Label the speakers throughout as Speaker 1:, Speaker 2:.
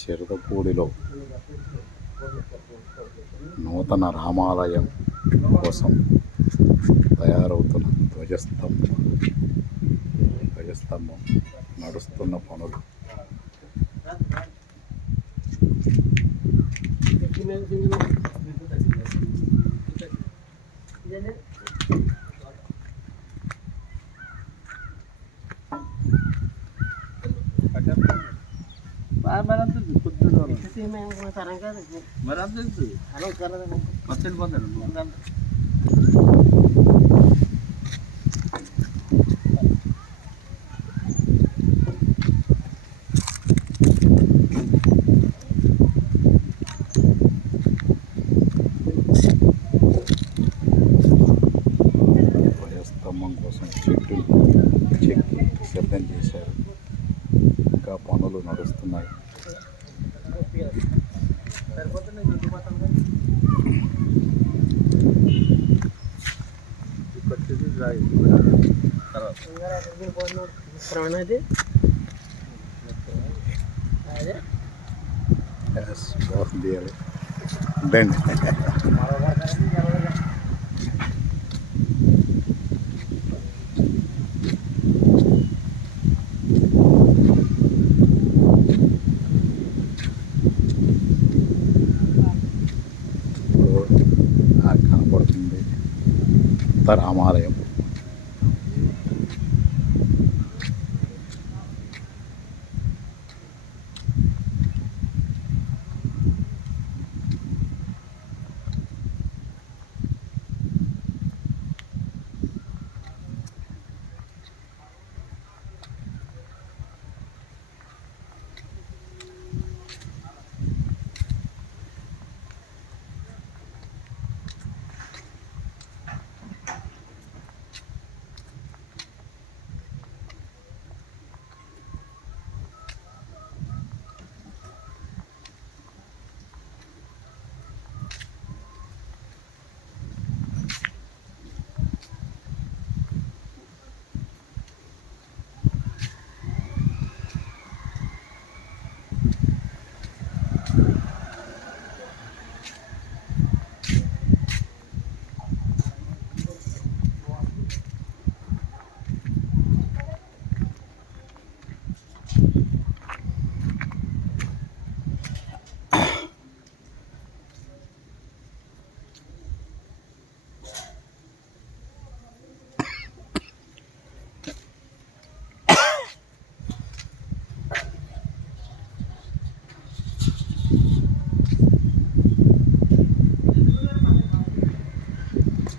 Speaker 1: చిరతపూడిలో నూతన రామాలయం కోసం తయారవుతున్న ధ్వజస్తంభం. ధ్వజస్తంభం నడుస్తున్న పనులు.
Speaker 2: మరి
Speaker 3: స్తంభం
Speaker 2: మరి అంత వెళ్ళిపోతాడు
Speaker 1: కోసం చెట్టు చెక్కి సిద్ధం చేశారు. ఇంకా పనులు నడుస్తున్నాయి.
Speaker 2: వచ్చేది రాయి తర్వాత
Speaker 1: ఎస్ బాగుంది అది దండి కొత్త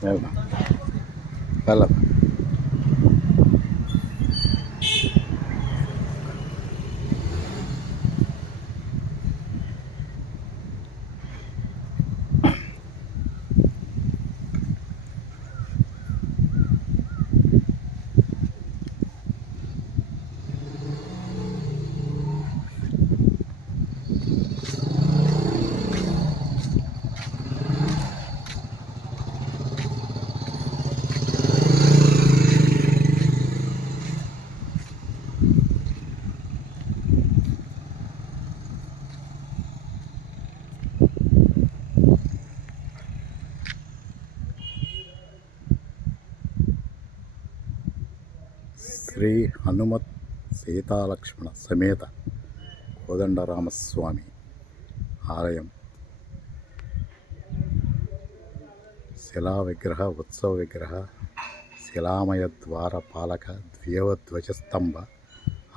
Speaker 1: రామాలయం వెళ్దాం శ్రీ హనుమత్ సీతాలక్ష్మణ సమేత కోదండరామస్వామి ఆలయం. శిలా విగ్రహ ఉత్సవ విగ్రహ శిలామయ ద్వార పాలక ద్వేవ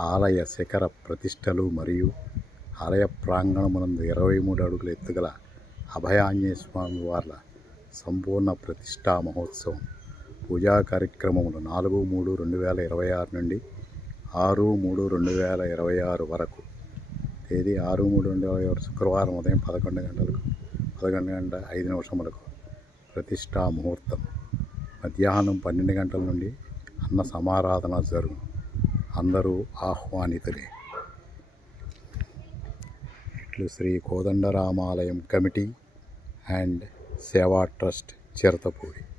Speaker 1: ఆలయ శిఖర ప్రతిష్టలు మరియు ఆలయ ప్రాంగణమునందు ఇరవై మూడు అడుగుల ఎత్తుగల అభయాంజనేయ స్వామి వార్ల సంపూర్ణ ప్రతిష్టా మహోత్సవం. పూజా కార్యక్రమములు నాలుగు మూడు రెండు వేల ఇరవై ఆరు నుండి ఆరు మూడు రెండు వేల ఇరవై ఆరు వరకు. తేదీ ఆరు మూడు రెండు వేల ఆరు శుక్రవారం ఉదయం పదకొండు గంటలకు పదకొండు గంటల ఐదు నిమిషములకు ప్రతిష్టా ముహూర్తం. మధ్యాహ్నం పన్నెండు గంటల నుండి అన్న సమారాధన జరుగు. అందరూ ఆహ్వానితులే. ఇట్లు Shri Kodandaramalayam committee and Seva trust Chiratapudi.